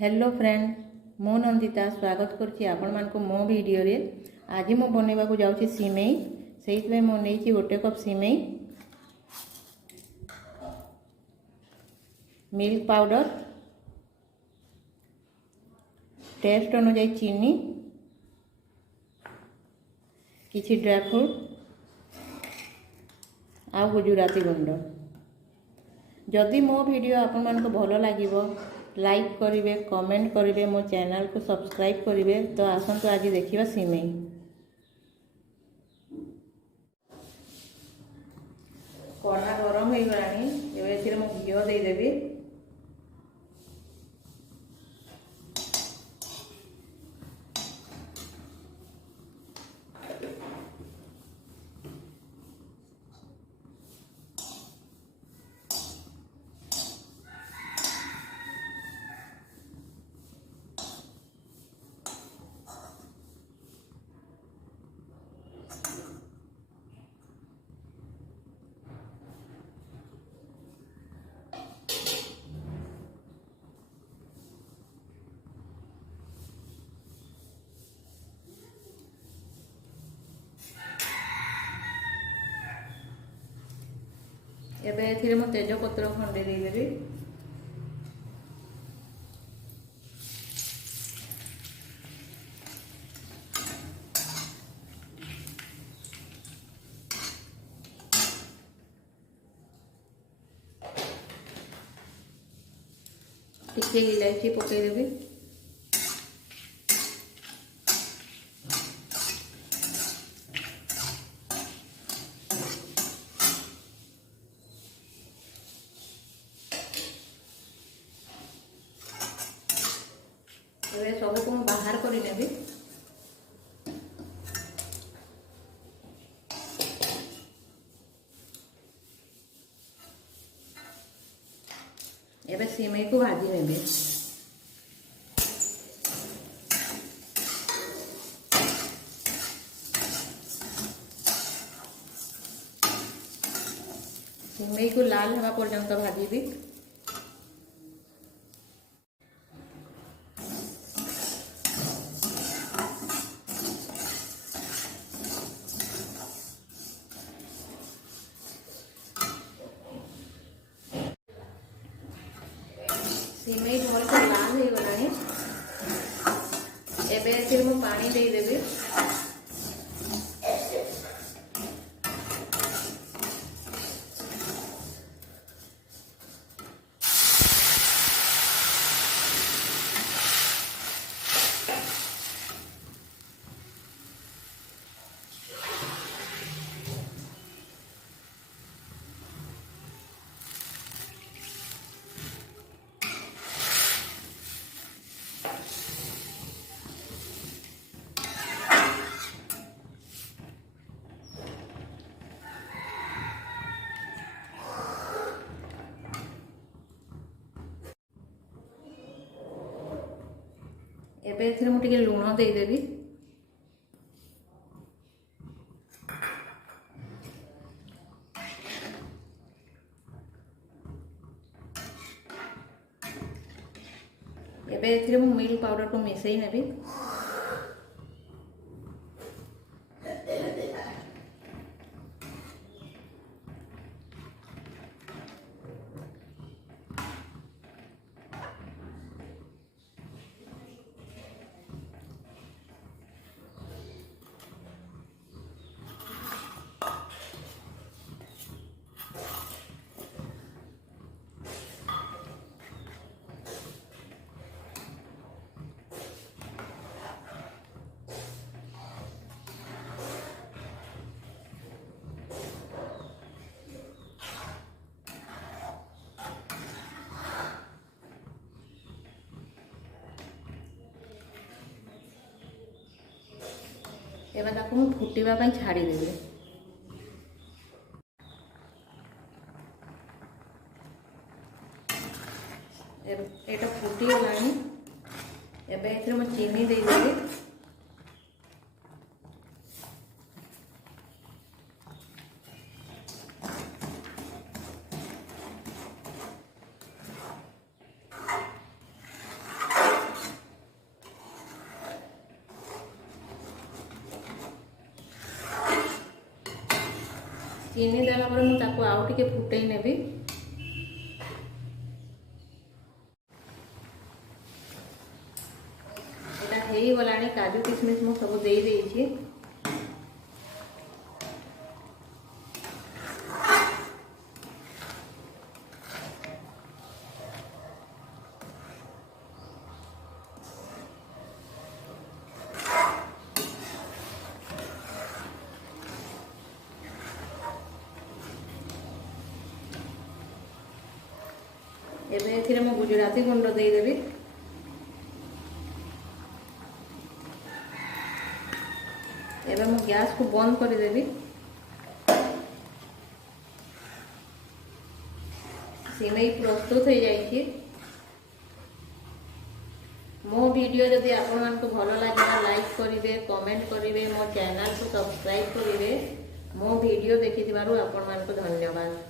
Hello friend मो नंदिता स्वागत करछि आपण मानको मो वीडियो रे। आज मो बनेबा को जाउछि सिमेई। सेइतमे मो नेछि गोटे कप सिमेई, मिल्क पाउडर, टेस्ट अनुसार चीनी, किछि ड्राई फ्रूट आ गुजराती गुंड। जदि मो वीडियो आपण मानको भलो लागिवो लाइक करिवे, कमेंट करिवे, मो चैनल को सब्सक्राइब करिवे। तो आसंतु आज देखिबा सिमेई। कढ़ा गरम हो गलानी, एबे एथिरे मो घिओ दे देबी। एबे एथिरे मो तेजपत्र खंडे दे देबी। टिके इलायची पके देबी। एबे सब को बाहर करी नेबी। एबे सिमेई को भाजी नेबी। सिमेई को लाल हवा पर्यंत भाजीबी। सिमेई भल से लाल हो गलानी। एबे फिर मो पानी दे देबी। एबे एथिरे मु टिके लूण दे देबी। एबे एथिरे मु मिल्क पाउडर को मिसई नेबी। एबे ताको मु फुटीबा पई छाड़ी देबे। एटा फुटी गलानी। एबे एथिरे मु चीनी दे देबी। ଚିନି ଦେଲା ପରେ ମୁଁ ତାକୁ ଆଉ ଟିକେ ଫୁଟେଇ ନେବି। ଏଇଟା ହେଇଗଲାଣି, କାଜୁ କିସମିସ୍ ମୁଁ ସବୁ ଦେଇ ଦେଇଛି। ଏବେ ଏଥିରେ ମୁଁ ଗୁଜୁରାତି ଗୁଣ୍ଡ ଦେଇଦେବି। ଏବେ ମୁଁ ଗ୍ୟାସ୍ को बंद କରିଦେବି। सिमेई प्रस्तुत हो जाइए। मो वीडियो जदि आपण मानक भल लगे लाइक करेंगे, कमेंट करेंगे, मो चैनल को सब्सक्राइब करेंगे। मो वीडियो देखि आपण मानक धन्यवाद।